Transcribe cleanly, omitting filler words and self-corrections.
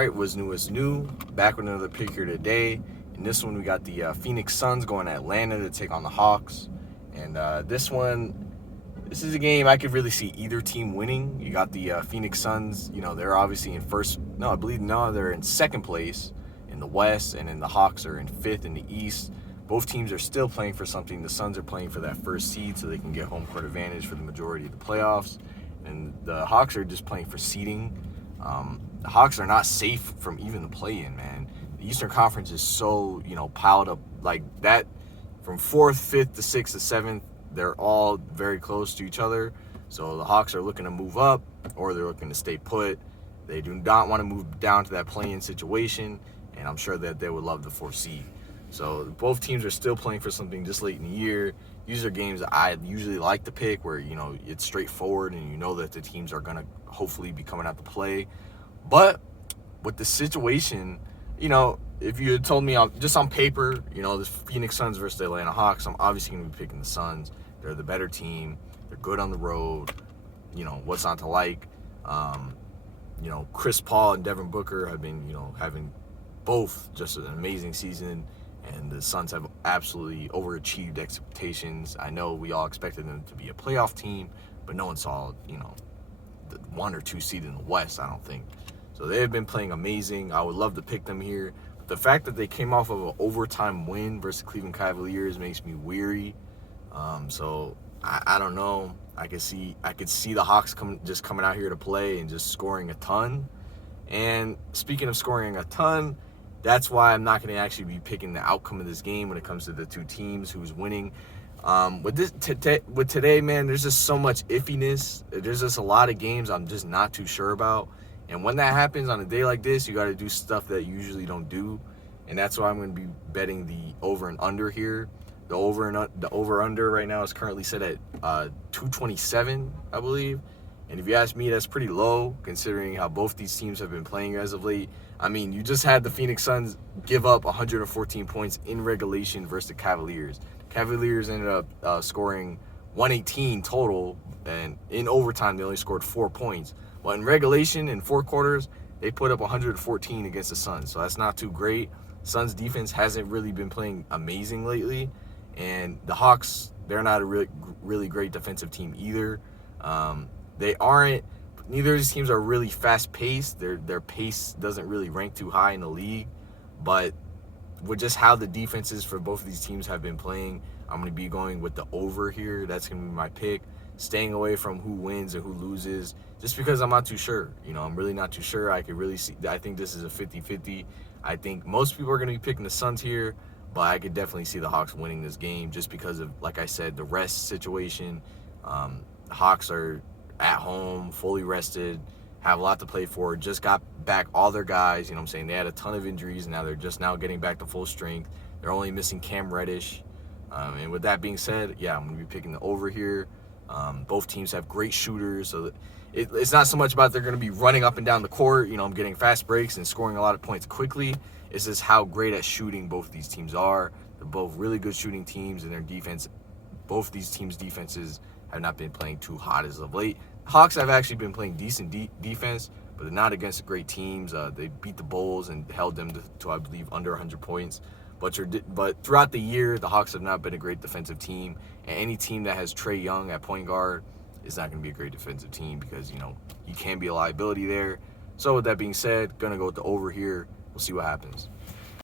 right, what's new is new. Back with another pick here today. In this one, we got the Phoenix Suns going to Atlanta to take on the Hawks. And this is a game I could really see either team winning. You got the Phoenix Suns, they're obviously in they're in second place in the West, and then the Hawks are in fifth in the East. Both teams are still playing for something. The Suns are playing for that first seed so they can get home court advantage for the majority of the playoffs. And the Hawks are just playing for seeding. The Hawks are not safe from even the play-in, man. The Eastern Conference is so, piled up like that. From 4th, 5th to 6th to 7th, they're all very close to each other. So the Hawks are looking to move up or they're looking to stay put. They do not want to move down to that play-in situation, and I'm sure that they would love the 4th seed. So both teams are still playing for something this late in the year. These are games that I usually like to pick where, it's straightforward and you know that the teams are going to hopefully be coming out to play. But with the situation, if you had told me just on paper, this Phoenix Suns versus the Atlanta Hawks, I'm obviously going to be picking the Suns. They're the better team. They're good on the road. What's not to like? Chris Paul and Devin Booker have been, having both just an amazing season. And the Suns have absolutely overachieved expectations. I know we all expected them to be a playoff team, but no one saw, the 1 or 2 seed in the West, I don't think. So they have been playing amazing. I would love to pick them here. But the fact that they came off of an overtime win versus Cleveland Cavaliers makes me weary. So I don't know. I could see the Hawks coming out here to play and just scoring a ton. And speaking of scoring a ton, that's why I'm not going to actually be picking the outcome of this game when it comes to the two teams, who's winning. With today, man, there's just so much iffiness. There's just a lot of games I'm just not too sure about. And when that happens on a day like this, you got to do stuff that you usually don't do. And that's why I'm going to be betting the over and under here. The over under right now is currently set at 227, I believe. And if you ask me, that's pretty low considering how both these teams have been playing as of late. I mean, you just had the Phoenix Suns give up 114 points in regulation versus the Cavaliers. Cavaliers ended up scoring 118 total, and in overtime, they only scored 4 points. But in regulation, in 4 quarters, they put up 114 against the Suns, so that's not too great. Suns defense hasn't really been playing amazing lately, and the Hawks, they're not a really great defensive team either. Neither of these teams are really fast-paced. Their pace doesn't really rank too high in the league. But with just how the defenses for both of these teams have been playing, I'm going to be going with the over here. That's going to be my pick. Staying away from who wins and who loses, just because I'm not too sure. I'm really not too sure. I think this is a 50-50. I think most people are going to be picking the Suns here, but I could definitely see the Hawks winning this game just because of, like I said, the rest situation. The Hawks are at home, fully rested, have a lot to play for, just got back all their guys, They had a ton of injuries, and now they're just now getting back to full strength. They're only missing Cam Reddish. And with that being said, yeah, I'm going to be picking the over here. Both teams have great shooters, so it's not so much about they're going to be running up and down the court, getting fast breaks and scoring a lot of points quickly. It's just how great at shooting both these teams are. They're both really good shooting teams, and their defense, both these teams' defenses have not been playing too hot as of late. Hawks have actually been playing decent defense, but they're not against great teams. They beat the Bulls and held them to I believe, under 100 points. But throughout the year, the Hawks have not been a great defensive team. And any team that has Trae Young at point guard is not going to be a great defensive team because, he can be a liability there. So with that being said, going to go with the over here. We'll see what happens.